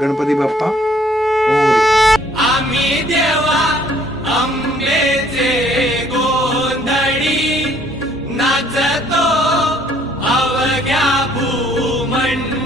गणपती बाप्पा मोरया. आम्ही देवा अंबेचे गोंधळी नाचतो अवघ्या भूमंडळी.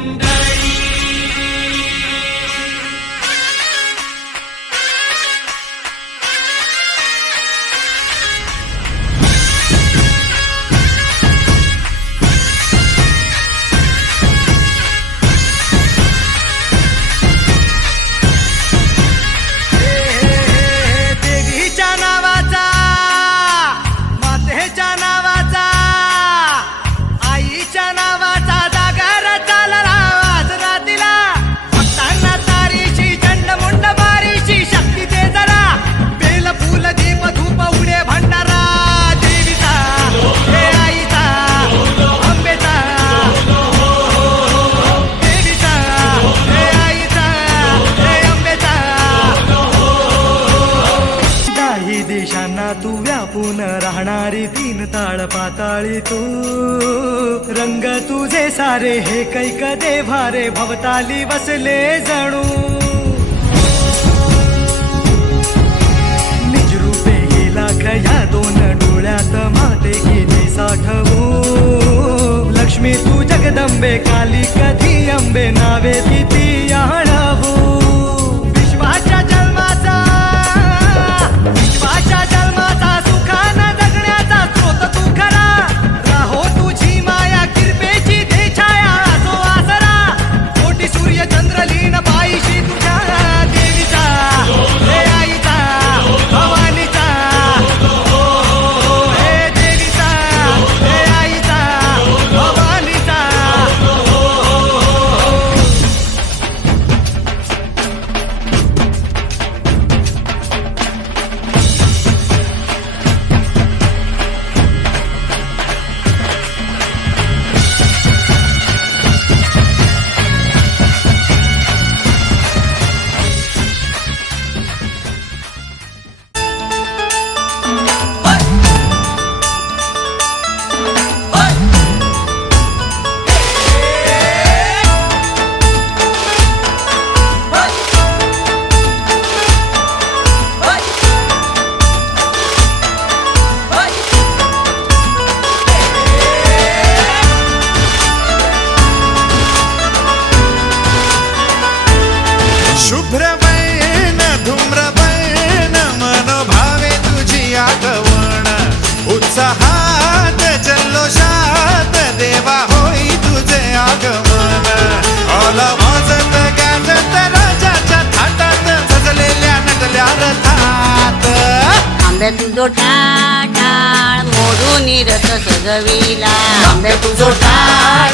देवीच्या नावाचा, मातेच्या नावाचा, आईच्या नावाचा जागर चालला आज रातीला. भक्तांना तारीशी चंडमुंड बारीशी शक्ती दे जरा. बेल फुल दीप धूप उडे भंडारा देवीचा, हे आईचा, अंबेचा, देवीचा, हे आईचा, हे अंबेचा. दाही देशांना तू व्यापून राहणारी तीन ताळ पाताळी तू. रंग तुझे सारे हे कैक देभारे भवताली बसले जणू. निजरूपे ही लाख या दोन डोळ्यात माते किती साठवू. लक्ष्मी तू जगदंबे काली कधी अंबे नावे किती आणवू. विश्वाच्या जन्माचा, विश्वाच्या जन्माचा सुखानं जगण्याचा स्रोत तू खरा. राहो तुझी माया कृपेची दे छाया असो आसरा. कोटी सूर्य चंद्र लीन पायीशी तुझ्या देवीचा, हे आईचा, भवानीचा, हे देवीचा, हे आईचा, भवानीचा. शुभ्रबैन धूम्रबैन मनोभावे तुझी आठवण. उत्साहात जल्लोषात देवा होई तुझे आगमन. आला वाजत गाजत राजाच्या थाटात सजलेल्या नटल्या रथात. आंबे तुझो टाळ मोडून रथ सजविला. आंबे तुझो टाळ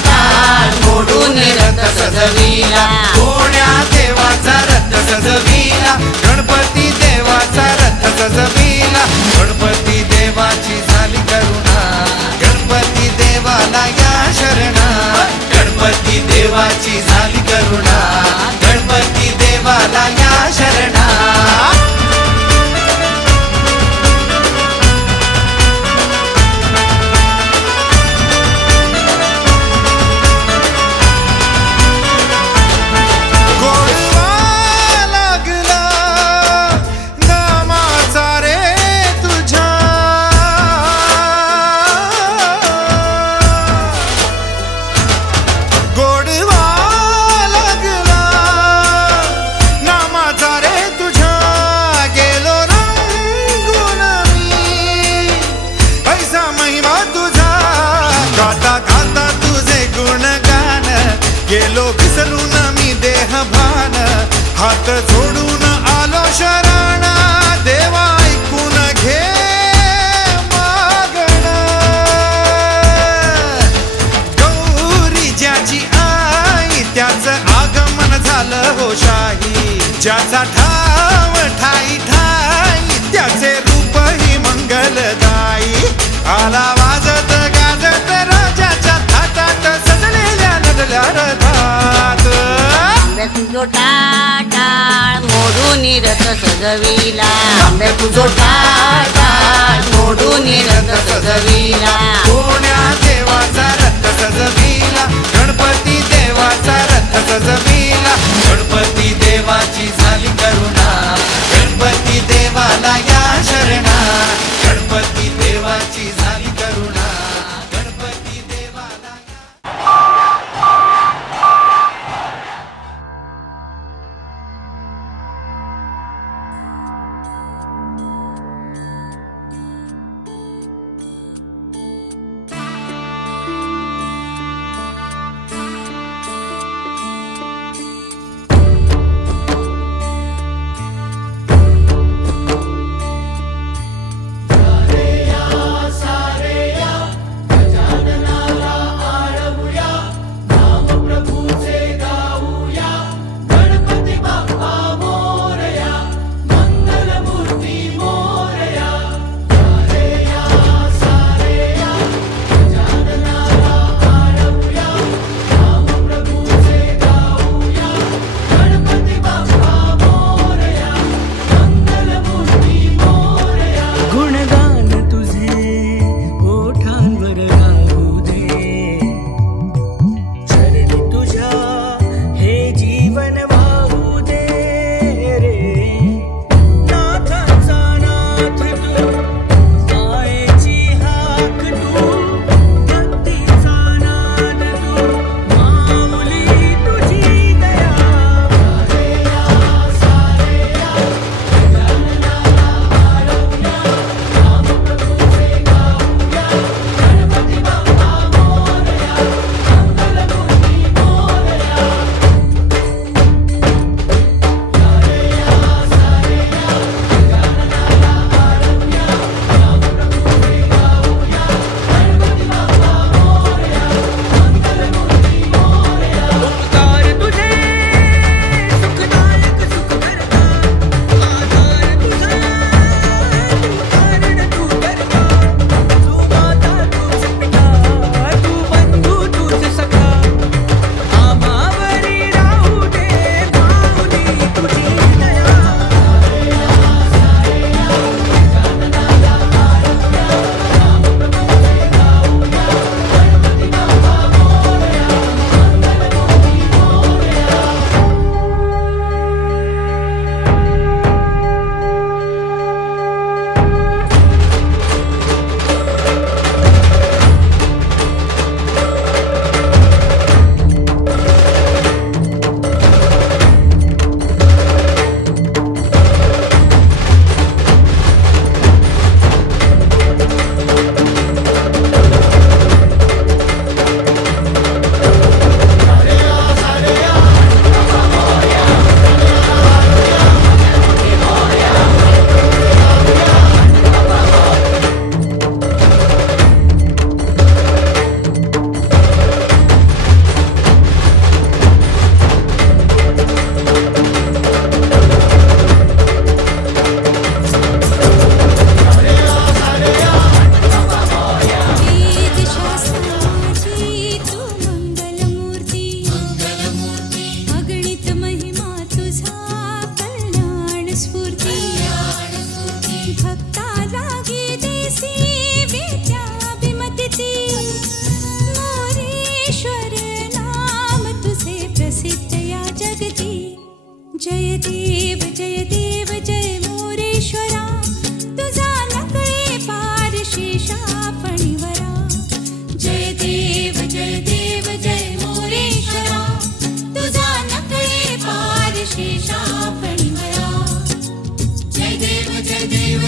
मोडून रथ सजविला. कोण्या देवाचा रथ सजविला. गणपती देवाचा रथ सजविला. गणपती देवाची झाली करुणा. गणपती देवाला या शरणा. गणपती देवाची झाली करुणा. गणपती देवाला या शरणा. गोडवा लागला नामाचा रे तुझ्या. गोडवा लागला नामाचा रे तुझ्या. गेलो रंगून मी ऐसा महिमा तुझा. गाता गाता तुझे गुणगान गेलो विसरून मी देह भान. हात जोडून आलो शरण. देवा ऐकून घे मागण. गौरी ज्याची आई त्याचं आगमन झालं हो शाही. ज्याचा ठाव ठाई ठाई त्याचे रूप ही मंगलदायी. आला वाजत गाजत राजाच्या थाटात सजलेल्या नटल्या रथात. आंबे तुझो टाळ मोडून रथ सजविला. आंबे तुझो टाळ मोडून रथ सजविला. कोण्या देवाचा रथ सजविला. गणपती देवाचा रथ सजविला. गणपती जय देव जय मोरेश्वरा तुझा नकळे पार शेषा फणीवरा जय देव जय मोरेश्वरा तुझा नकळे पार शेषा फणीवरा जय देव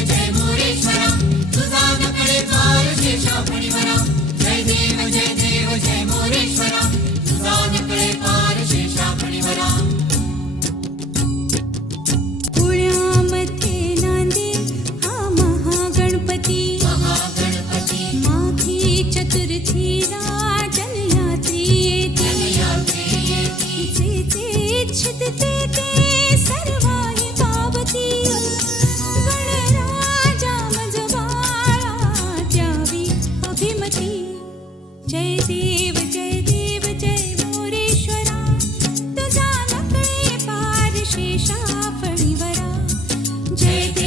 जय मोरेश्वरा तुझा नकळे पार शेषा फणीवरा जय देव जय मोरेश्वरा तुझा नकळे पार शेषा फणीवरा पुण्यामध्ये नांदे हा महागणपती माघी चतुर्थीला जलयात्री येते जे इच्छिते ते सर्वाही पावती गणराजा मज बाळा द्यावी अभिमती जय देव जय मोरेश्वरा तुझा नकळे पार शेषा फणीवरा जय देव